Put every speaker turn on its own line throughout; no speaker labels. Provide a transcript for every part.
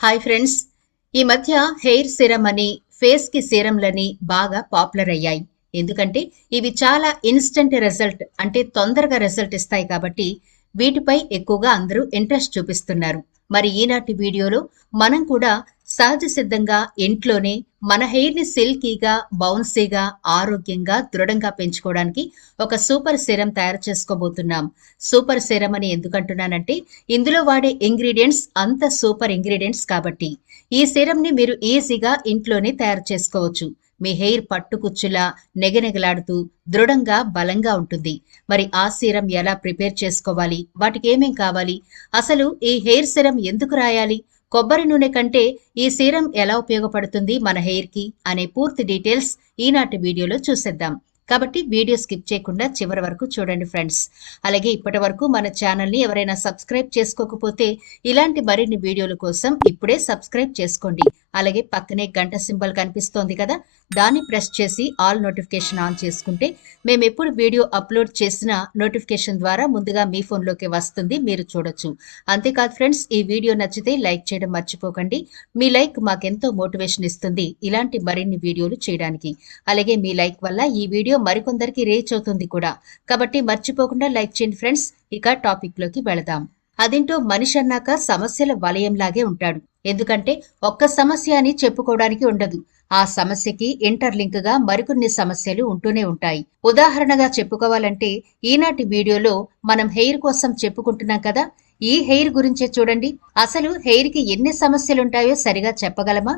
Hi friends ఈ మధ్య hair serum అని ఫేస్కి సిరమ్లని బాగా పాపులర్ అయ్యాయి. ఎందుకంటే ఇవి చాలా ఇన్స్టెంట్ రిజల్ట్ అంటే తొందరగా రిజల్ట్ ఇస్తాయి కాబట్టి వీటిపై ఎక్కువగా అందరూ ఇంట్రెస్ట్ చూపిస్తున్నారు. మరి ఈనాటి వీడియోలో మనం కూడా సహజ సిద్ధంగా ఇంట్లోనే మన హెయిర్ని సిల్కీగా బౌన్సీగా ఆరోగ్యంగా దృఢంగా పెంచుకోవడానికి ఒక సూపర్ సిరం తయారు చేసుకోబోతున్నాం. సూపర్ సిరం అని ఎందుకంటున్నానంటే ఇందులో వాడే ఇంగ్రీడియంట్స్ అంత సూపర్ ఇంగ్రీడియంట్స్ కాబట్టి. ఈ సిరం ని మీరు ఈజీగా ఇంట్లోనే తయారు చేసుకోవచ్చు. మీ హెయిర్ పట్టుకుచ్చులా నెగనెగలాడుతూ దృఢంగా బలంగా ఉంటుంది. మరి ఆ సీరం ఎలా ప్రిపేర్ చేసుకోవాలి? వాటికి ఏమేం కావాలి? అసలు ఈ హెయిర్ సిరం ఎందుకు రాయాలి? కొబ్బరి నూనె కంటే ఈ సీరం ఎలా ఉపయోగపడుతుంది మన హెయిర్కి అనే పూర్తి డీటెయిల్స్ ఈనాటి వీడియోలో చూసేద్దాం. కాబట్టి వీడియో స్కిప్ చేయకుండా చివరి వరకు చూడండి ఫ్రెండ్స్. అలాగే ఇప్పటి వరకు మన ఛానల్ని ఎవరైనా సబ్స్క్రైబ్ చేసుకోకపోతే ఇలాంటి మరిన్ని వీడియోల కోసం ఇప్పుడే సబ్స్క్రైబ్ చేసుకోండి. అలాగే పక్కనే గంట సింబల్ కనిపిస్తోంది కదా దాన్ని ప్రెస్ చేసి ఆల్ నోటిఫికేషన్ ఆన్ చేసుకుంటే మేము ఎప్పుడు వీడియో అప్లోడ్ చేసిన నోటిఫికేషన్ ద్వారా ముందుగా మీ ఫోన్లోకి వస్తుంది మీరు చూడొచ్చు. అంతేకాదు ఫ్రెండ్స్ ఈ వీడియో నచ్చితే లైక్ చేయడం మర్చిపోకండి. మీ లైక్ మాకెంతో మోటివేషన్ ఇస్తుంది ఇలాంటి మరిన్ని వీడియోలు చేయడానికి. అలాగే మీ లైక్ వల్ల ఈ వీడియో మరికొందరికి రీచ్ అవుతుంది కూడా. కాబట్టి మర్చిపోకుండా లైక్ చేయండి ఫ్రెండ్స్ ఇక టాపిక్లోకి వెళదాం. అదేంటో మనిషి అన్నాక సమస్యల వలయంలాగే ఉంటాడు. ఎందుకంటే ఒక్క సమస్య అని చెప్పుకోవడానికి ఉండదు. ఆ సమస్యకి ఇంటర్లింక్గా మరికొన్ని సమస్యలు ఉంటూనే ఉంటాయి. ఉదాహరణగా చెప్పుకోవాలంటే ఈనాటి వీడియోలో మనం హెయిర్ కోసం చెప్పుకుంటున్నాం కదా? ఈ హెయిర్ గురించే చూడండి. అసలు హెయిర్కి ఎన్ని సమస్యలుంటాయో సరిగా చెప్పగలమా?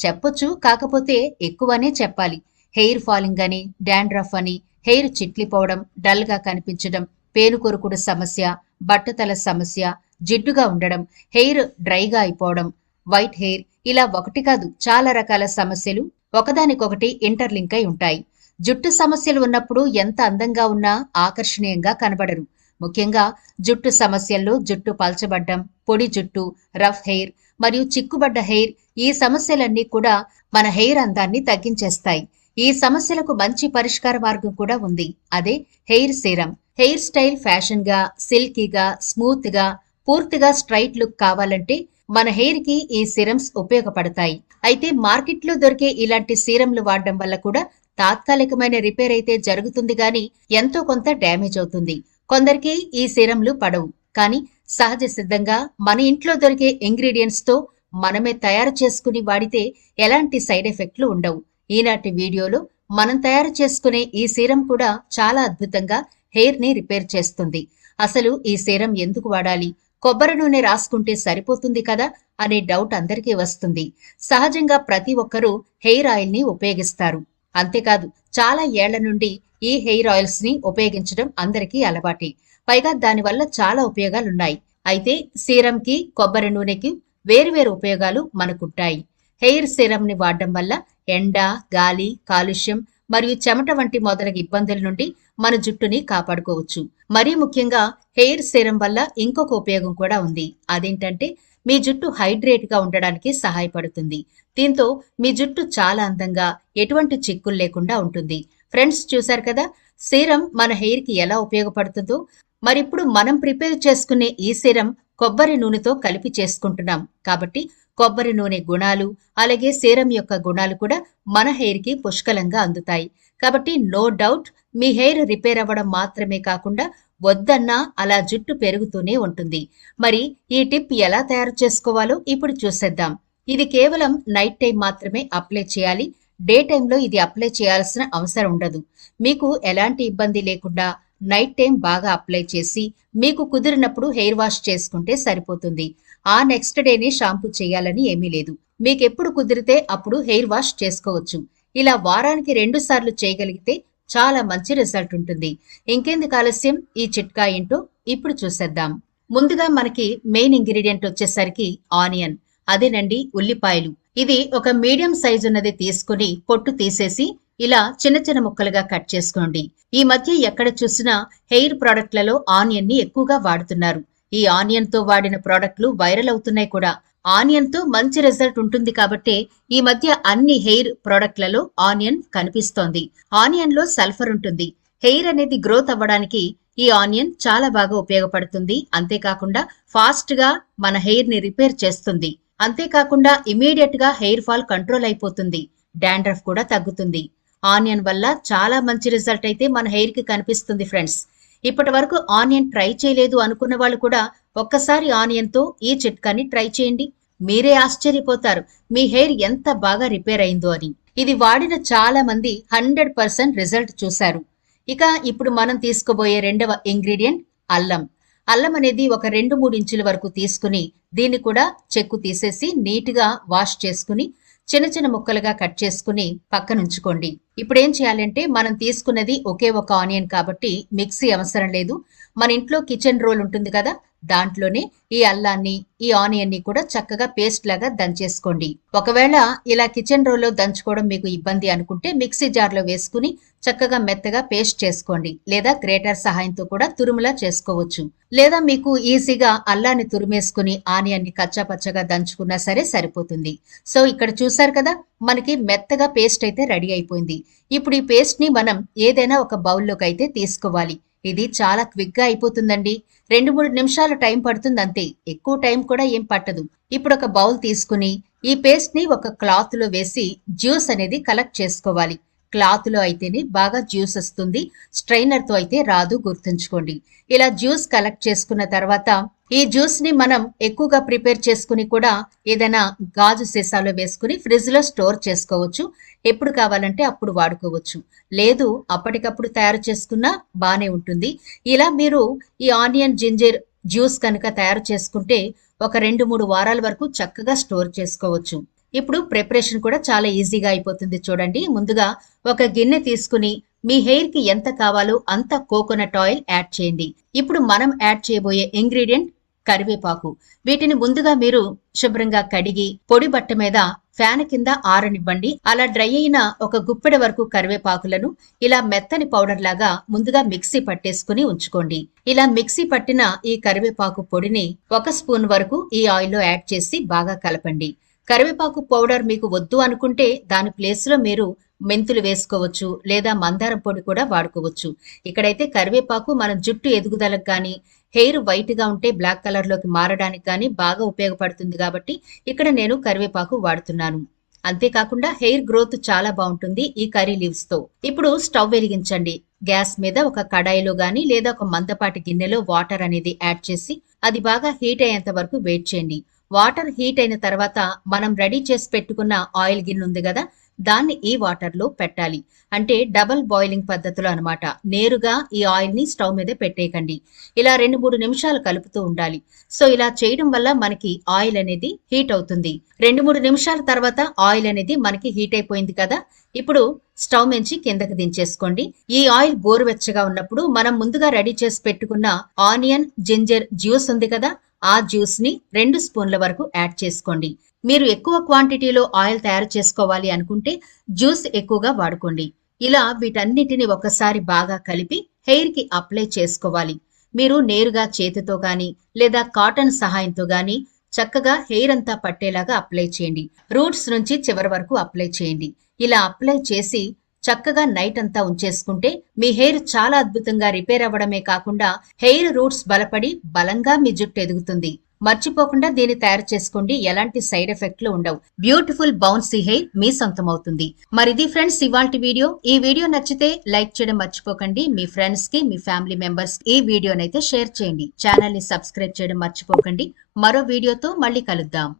చెప్పొచ్చు కాకపోతే ఎక్కువనే చెప్పాలి. హెయిర్ ఫాలింగ్ అని డాండ్రఫ్ అని హెయిర్ చిట్లిపోవడం డల్గా కనిపించడం పేనుకొరుకుడు సమస్య బట్టతల సమస్య జిడ్డుగా ఉండడం హెయిర్ డ్రైగా అయిపోవడం వైట్ హెయిర్ ఇలా ఒకటి కాదు చాలా రకాల సమస్యలు ఒకదానికొకటి ఇంటర్లింక్ అయి ఉంటాయి. జుట్టు సమస్యలు ఉన్నప్పుడు ఎంత అందంగా ఉన్నా ఆకర్షణీయంగా కనబడరు. ముఖ్యంగా జుట్టు సమస్యల్లో జుట్టు పల్చబడ్డం పొడి జుట్టు రఫ్ హెయిర్ మరియు చిక్కుబడ్డ హెయిర్ ఈ సమస్యలన్నీ కూడా మన హెయిర్ అందాన్ని తగ్గించేస్తాయి. ఈ సమస్యలకు మంచి పరిష్కార మార్గం కూడా ఉంది. అదే హెయిర్ సీరం. హెయిర్ స్టైల్ ఫ్యాషన్గా సిల్కీగా స్మూత్గా పూర్తిగా స్ట్రైట్ లుక్ కావాలంటే మన హెయిర్కి ఈ సిరమ్స్ ఉపయోగపడతాయి. అయితే మార్కెట్లో దొరికే ఇలాంటి సీరంలు వాడడం వల్ల కూడా తాత్కాలికమైన రిపేర్ అయితే జరుగుతుంది గాని ఎంతో కొంత డ్యామేజ్ అవుతుంది. కొందరికి ఈ సీరంలు పడవు. కానీ సహజ సిద్ధంగా మన ఇంట్లో దొరికే ఇంగ్రీడియంట్స్తో మనమే తయారు చేసుకుని వాడితే ఎలాంటి సైడ్ ఎఫెక్ట్లు ఉండవు. ఈనాటి వీడియోలో మనం తయారు చేసుకునే ఈ సీరం కూడా చాలా అద్భుతంగా హెయిర్ని రిపేర్ చేస్తుంది. అసలు ఈ సీరం ఎందుకు వాడాలి? కొబ్బరి నూనె రాసుకుంటే సరిపోతుంది కదా? అనే డౌట్ అందరికీ వస్తుంది. సహజంగా ప్రతి ఒక్కరూ హెయిర్ ఆయిల్ని ఉపయోగిస్తారు. అంతేకాదు చాలా ఏళ్ళ నుండి ఈ హెయిర్ ఆయిల్స్ని ఉపయోగించడం అందరికీ అలవాటే. పైగా దానివల్ల చాలా ఉపయోగాలున్నాయి. అయితే సీరం కి కొబ్బరి నూనెకి వేరువేరు ఉపయోగాలు మనకుంటాయి. హెయిర్ సీరం ని వాడడం వల్ల ఎండ గాలి కాలుష్యం మరియు చెమట వంటి మొదలగు ఇబ్బందుల నుండి మన జుట్టుని కాపాడుకోవచ్చు. మరీ ముఖ్యంగా హెయిర్ సీరం వల్ల ఇంకొక ఉపయోగం కూడా ఉంది. అదేంటంటే మీ జుట్టు హైడ్రేట్గా ఉండడానికి సహాయపడుతుంది. దీంతో మీ జుట్టు చాలా అందంగా ఎటువంటి చిక్కులు లేకుండా ఉంటుంది. ఫ్రెండ్స్ చూశారు కదా? సీరం మన హెయిర్కి ఎలా ఉపయోగపడుతుందో? మరిప్పుడు మనం ప్రిపేర్ చేసుకునే ఈ సీరం కొబ్బరి నూనెతో కలిపి చేసుకుంటున్నాం. కాబట్టి కొబ్బరి నూనె గుణాలు అలాగే సీరం యొక్క గుణాలు కూడా మన హెయిర్కి పుష్కలంగా అందుతాయి. కాబట్టి నో డౌట్ మీ హెయిర్ రిపేర్ అవ్వడం మాత్రమే కాకుండా వద్దన్నా అలా జుట్టు పెరుగుతూనే ఉంటుంది. మరి ఈ టిప్ ఎలా తయారు చేసుకోవాలో ఇప్పుడు చూసేద్దాం. ఇది కేవలం నైట్ టైం మాత్రమే అప్లై చేయాలి. డే టైంలో ఇది అప్లై చేయాల్సిన అవసరం ఉండదు. మీకు ఎలాంటి ఇబ్బంది లేకుండా నైట్ టైం బాగా అప్లై చేసి మీకు కుదిరినప్పుడు హెయిర్ వాష్ చేసుకుంటే సరిపోతుంది. ఆ నెక్స్ట్ డేనే షాంపూ చేయాలని ఏమీ లేదు. మీకెప్పుడు కుదిరితే అప్పుడు హెయిర్ వాష్ చేసుకోవచ్చు. ఇలా వారానికి రెండు సార్లు చేయగలిగితే చాలా మంచి రిజల్ట్ ఉంటుంది. ఇంకెందుకు ఆలస్యం? ఈ చిట్కా ఏంటో ఇప్పుడు చూసేద్దాం. ముందుగా మనకి మెయిన్ ఇంగ్రీడియంట్ వచ్చేసరికి ఆనియన్ అదేనండి ఉల్లిపాయలు. ఇది ఒక మీడియం సైజు ఉన్నది తీసుకుని పొట్టు తీసేసి ఇలా చిన్న చిన్న ముక్కలుగా కట్ చేసుకోండి. ఈ మధ్య ఎక్కడ చూసినా హెయిర్ ప్రోడక్ట్లలో ఆనియన్ని ఎక్కువగా వాడుతున్నారు. ఈ ఆనియన్తో వాడిన ప్రోడక్ట్లు వైరల్ అవుతున్నాయి కూడా. ఆనియన్తో మంచి రిజల్ట్ ఉంటుంది కాబట్టే ఈ మధ్య అన్ని హెయిర్ ప్రోడక్ట్లలో ఆనియన్ కనిపిస్తోంది. ఆనియన్లో సల్ఫర్ ఉంటుంది. హెయిర్ అనేది గ్రోత్ అవ్వడానికి ఈ ఆనియన్ చాలా బాగా ఉపయోగపడుతుంది. అంతేకాకుండా ఫాస్ట్గా మన హెయిర్ని రిపేర్ చేస్తుంది. అంతేకాకుండా ఇమీడియట్గా హెయిర్ ఫాల్ కంట్రోల్ అయిపోతుంది. డాండ్రఫ్ కూడా తగ్గుతుంది. ఆనియన్ వల్ల చాలా మంచి రిజల్ట్ అయితే మన హెయిర్కి కనిపిస్తుంది ఫ్రెండ్స్. ఇప్పటి వరకు ఆనియన్ ట్రై చేయలేదు అనుకున్న వాళ్ళు కూడా ఒక్కసారి ఆనియన్తో ఈ చిట్కాని ట్రై చేయండి. మీరే ఆశ్చర్యపోతారు మీ హెయిర్ ఎంత బాగా రిపేర్ అయిందో అని. ఇది వాడిన చాలా మంది హండ్రెడ్ పర్సెంట్ రిజల్ట్ చూశారు. ఇక ఇప్పుడు మనం తీసుకోబోయే రెండవ ఇంగ్రీడియంట్ అల్లం. అల్లం అనేది ఒక రెండు మూడు ఇంచుల వరకు తీసుకుని దీన్ని కూడా చెక్కు తీసేసి నీట్గా వాష్ చేసుకుని చిన్న చిన్న ముక్కలుగా కట్ చేసుకుని పక్కనుంచుకోండి ఇప్పుడేం చేయాలంటే మనం తీసుకున్నది ఒకే ఒక ఆనియన్ కాబట్టి మిక్సీ అవసరం లేదు. మన ఇంట్లో కిచెన్ రోల్ ఉంటుంది కదా దాంట్లోనే ఈ అల్లాన్ని ఈ ఆనియన్ని కూడా చక్కగా పేస్ట్ లాగా దంచేసుకోండి. ఒకవేళ ఇలా కిచెన్ రోల్లో దంచుకోవడం మీకు ఇబ్బంది అనుకుంటే మిక్సీ జార్లో వేసుకుని చక్కగా మెత్తగా పేస్ట్ చేసుకోండి. లేదా గ్రేటర్ సహాయంతో కూడా తురుములా చేసుకోవచ్చు. లేదా మీకు ఈజీగా అల్లాన్ని తురిమేసుకుని ఆనియన్ని కచ్చాపచ్చగా దంచుకున్నా సరే సరిపోతుంది. సో ఇక్కడ చూసారు కదా మనకి మెత్తగా పేస్ట్ అయితే రెడీ అయిపోయింది. ఇప్పుడు ఈ పేస్ట్ని మనం ఏదైనా ఒక బౌల్లోకి అయితే తీసుకోవాలి. ఇది చాలా క్విక్గా అయిపోతుందండి. రెండు మూడు నిమిషాలు టైం పడుతుంది అంతే. ఎక్కువ టైం కూడా ఏం పట్టదు. ఇప్పుడు ఒక బౌల్ తీసుకుని ఈ పేస్ట్ని ఒక క్లాత్లో వేసి జ్యూస్ అనేది కలెక్ట్ చేసుకోవాలి. క్లాత్లో అయితేనే బాగా జ్యూస్ వస్తుంది. స్ట్రైనర్తో అయితే రాదు గుర్తుంచుకోండి. ఇలా జ్యూస్ కలెక్ట్ చేసుకున్న తర్వాత ఈ జ్యూస్ని మనం ఎక్కువగా ప్రిపేర్ చేసుకుని కూడా ఏదైనా గాజు సీసాలో వేసుకుని ఫ్రిడ్జ్లో స్టోర్ చేసుకోవచ్చు. ఎప్పుడు కావాలంటే అప్పుడు వాడుకోవచ్చు. లేదు అప్పటికప్పుడు తయారు చేసుకున్నా బాగానే ఉంటుంది. ఇలా మీరు ఈ ఆనియన్ జింజర్ జ్యూస్ కనుక తయారు చేసుకుంటే ఒక రెండు మూడు వారాల వరకు చక్కగా స్టోర్ చేసుకోవచ్చు. ఇప్పుడు ప్రిపరేషన్ కూడా చాలా ఈజీగా అయిపోతుంది చూడండి. ముందుగా ఒక గిన్నె తీసుకుని మీ హెయిర్కి ఎంత కావాలో అంత కోకోనట్ ఆయిల్ యాడ్ చేయండి. ఇప్పుడు మనం యాడ్ చేయబోయే ఇంగ్రీడియంట్ కరివేపాకు. వీటిని ముందుగా మీరు శుభ్రంగా కడిగి పొడి బట్ట మీద ఫ్యాన్ కింద ఆరనివ్వండి. అలా డ్రై అయిన ఒక గుప్పెడ వరకు కరివేపాకులను ఇలా మెత్తని పౌడర్ లాగా ముందుగా మిక్సీ పట్టేసుకుని ఉంచుకోండి. ఇలా మిక్సీ పట్టిన ఈ కరివేపాకు పొడిని ఒక స్పూన్ వరకు ఈ ఆయిల్లో యాడ్ చేసి బాగా కలపండి. కరివేపాకు పౌడర్ మీకు వద్దు అనుకుంటే దాని ప్లేస్లో మీరు మెంతులు వేసుకోవచ్చు లేదా మందారం పొడి కూడా వాడుకోవచ్చు. ఇక్కడైతే కరివేపాకు మనం జుట్టు ఎదుగుదలకు కానీ హెయిర్ వైట్గా ఉంటే బ్లాక్ కలర్లోకి మారడానికి కానీ బాగా ఉపయోగపడుతుంది కాబట్టి ఇక్కడ నేను కరివేపాకు వాడుతున్నాను. అంతేకాకుండా హెయిర్ గ్రోత్ చాలా బాగుంటుంది ఈ కర్రీ లీవ్స్తో. ఇప్పుడు స్టవ్ వెలిగించండి. గ్యాస్ మీద ఒక కడాయిలో గాని లేదా ఒక మందపాటి గిన్నెలో వాటర్ అనేది యాడ్ చేసి అది బాగా హీట్ అయ్యేంత వరకు వెయిట్ చేయండి. వాటర్ హీట్ అయిన తర్వాత మనం రెడీ చేసి పెట్టుకున్న ఆయిల్ గిన్నె ఉంది కదా దాన్ని ఈ వాటర్లో పెట్టాలి. అంటే డబల్ బాయిలింగ్ పద్ధతిలో అనమాట నేరుగా ఈ ఆయిల్ని స్టవ్ మీద పెట్టేయకండి. ఇలా రెండు మూడు నిమిషాలు కలుపుతూ ఉండాలి. సో ఇలా చేయడం వల్ల మనకి ఆయిల్ అనేది హీట్ అవుతుంది. రెండు మూడు నిమిషాల తర్వాత ఆయిల్ అనేది మనకి హీట్ అయిపోయింది కదా ఇప్పుడు స్టవ్ నుంచి కిందకి దించేసుకోండి. ఈ ఆయిల్ గోరువెచ్చగా ఉన్నప్పుడు మనం ముందుగా రెడీ చేసి పెట్టుకున్న ఆనియన్ జింజర్ జ్యూస్ ఉంది కదా ఆ జ్యూస్ని రెండు స్పూన్ల వరకు యాడ్ చేసుకోండి. మీరు ఎక్కువ క్వాంటిటీలో ఆయిల్ తయారు చేసుకోవాలి అనుకుంటే జ్యూస్ ఎక్కువగా వాడుకోండి. ఇలా వీటన్నిటిని ఒకసారి బాగా కలిపి హెయిర్కి అప్లై చేసుకోవాలి. మీరు నేరుగా చేతితో గాని లేదా కాటన్ సహాయంతో గాని చక్కగా హెయిర్ అంతా పట్టేలాగా అప్లై చేయండి. రూట్స్ నుంచి చివరి వరకు అప్లై చేయండి. ఇలా అప్లై చేసి చక్కగా నైట్ అంతా ఉంచేసుకుంటే మీ హెయిర్ చాలా అద్భుతంగా రిపేర్ అవ్వడమే కాకుండా హెయిర్ రూట్స్ బలపడి బలంగా మీ జుట్టు ఎదుగుతుంది. మర్చిపోకుండా దీన్ని తయారు చేసుకోండి. ఎలాంటి సైడ్ ఎఫెక్ట్లు ఉండవు. బ్యూటిఫుల్ బౌన్సీ హెయిర్ మీ సొంతం అవుతుంది మరిది ఫ్రెండ్స్ ఇవాల్టి వీడియో. ఈ వీడియో నచ్చితే లైక్ చేయడం మర్చిపోకండి. మీ ఫ్రెండ్స్కి మీ ఫ్యామిలీ మెంబర్స్ ఈ వీడియోనైతే షేర్ చేయండి. ఛానల్ని సబ్స్క్రైబ్ చేయడం మర్చిపోకండి. మరో వీడియోతో మళ్ళీ కలుద్దాం.